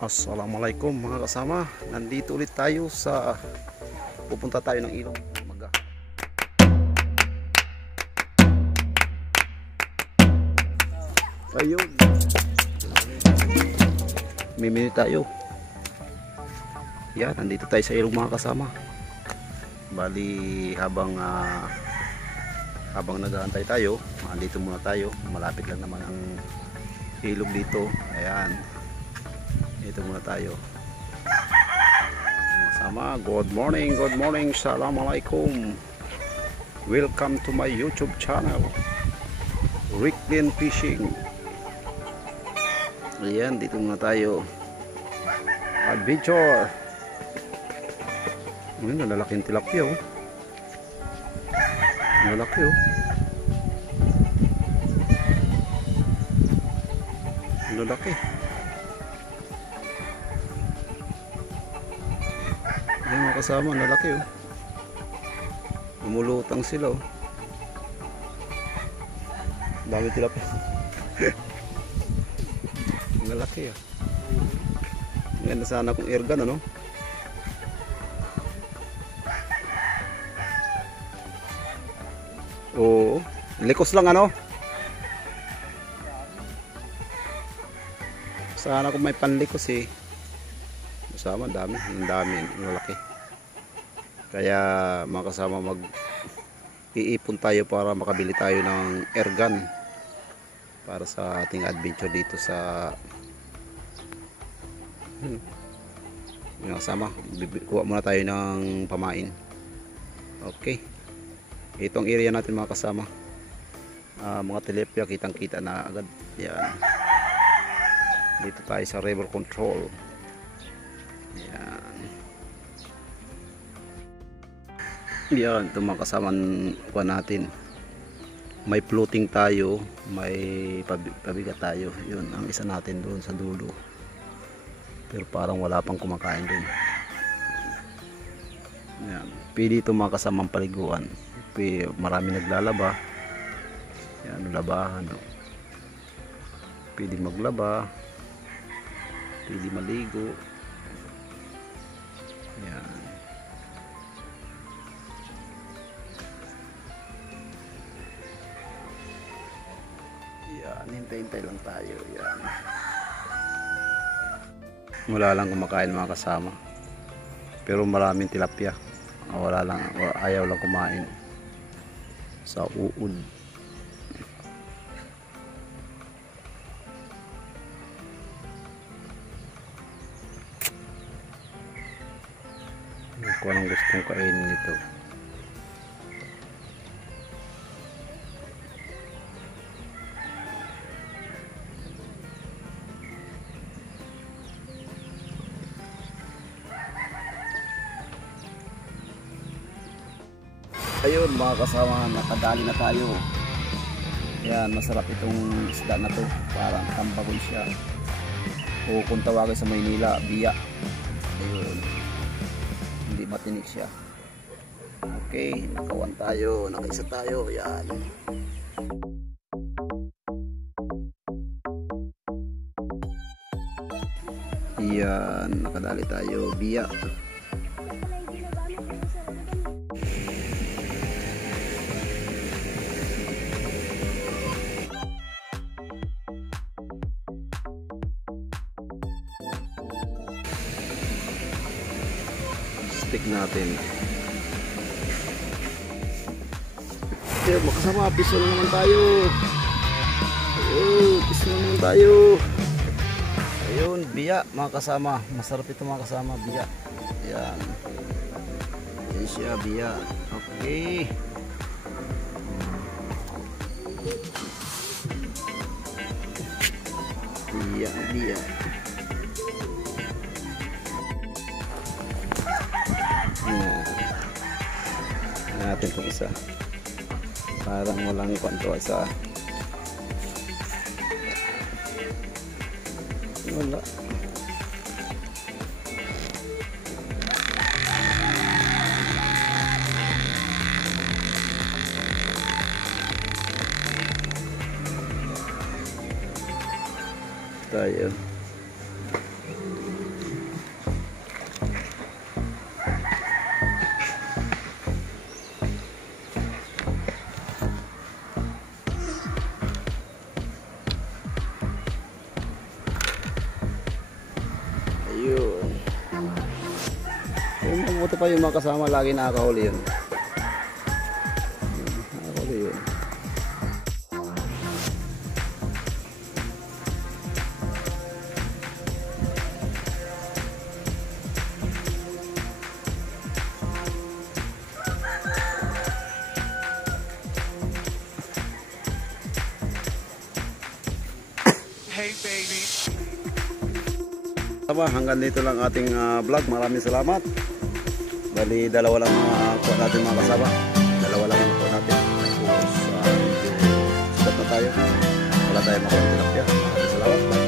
Assalamualaikum mga kasama. Nandito ulit tayo sa pupunta tayo ng ilog. Ayun. Mimili tayo. Yan, nandito tayo sa ilog mga kasama. Bali habang nag-aantay tayo, nandito muna tayo. Malapit lang naman ang ilog dito. Ayan. Dito muna tayo. Sama, good morning, assalamualaikum. Welcome to my YouTube channel, Ricklin Fishing. Ayan, dito muna tayo. Adventure. Ayun, nalalaking tilapia oh. Nalalaki oh. Nalalaki. Ayan mga kasama, nalaki oh. Lumulutang sila oh. Dami tilapia. Nalaki ah. Ganda sana kung airgun ano. Oo, likos lang ano. Sana kung may panlikos eh. Kasama dami, ang dami, malaki. Kaya mga kasama iipon tayo para makabili tayo ng airgun para sa ating adventure dito sa mga kasama. Kuha muna tayo ng pamain. Okay, itong area natin mga kasama, mga tilapia kitang kita na agad. Yan, dito tayo sa river control. Yan, ito mga kasama kuha natin. May floating tayo, may pabigat tayo. Yun, ang isa natin doon sa dulo. Pero parang wala pang kumakain doon. Yan, pwede ito mga kasamang paliguan. Marami naglalaba. Yan, labahan. No? Pwede maglaba. Pwede maligo. Yan. Yan, hintay-hintay lang tayo. Yan. Wala lang kumakain mga kasama. Pero maraming tilapia. Wala lang, ayaw lang kumain sa uod. Kung anong gustong kainin nito. Ayun mga kasama, nakadali na tayo. Yan, masarap itong isda na to. Parang tambagon siya. O kung tawagin sa Maynila, biya. Ayun, hindi matinik siya. Okay, nakawan tayo, nakaisa tayo. Yan. Yan, nakadali tayo, biya. Stick natin. Okay, makasama, piso na naman tayo. Ayun, piso na naman tayo. Ayun, biya mga kasama. Masarap ito mga kasama, biya. Ayan. Ayan siya, biya. Okay. Biya, biya. Natin itong isa, parang walang kwanto isa, wala. Tayo buti pa yung mga kasama lagi nakakahuli yun. Nakakahuli yun. Hey baby. Hanggang dito lang ating vlog. Maraming salamat. Bali, dalawa lang kuha natin mga kasama. Dalawa lang yung kuha natin. Tapos, medyo sukat na tayo. Wala tayong makuha tilapia. Maraming salamat.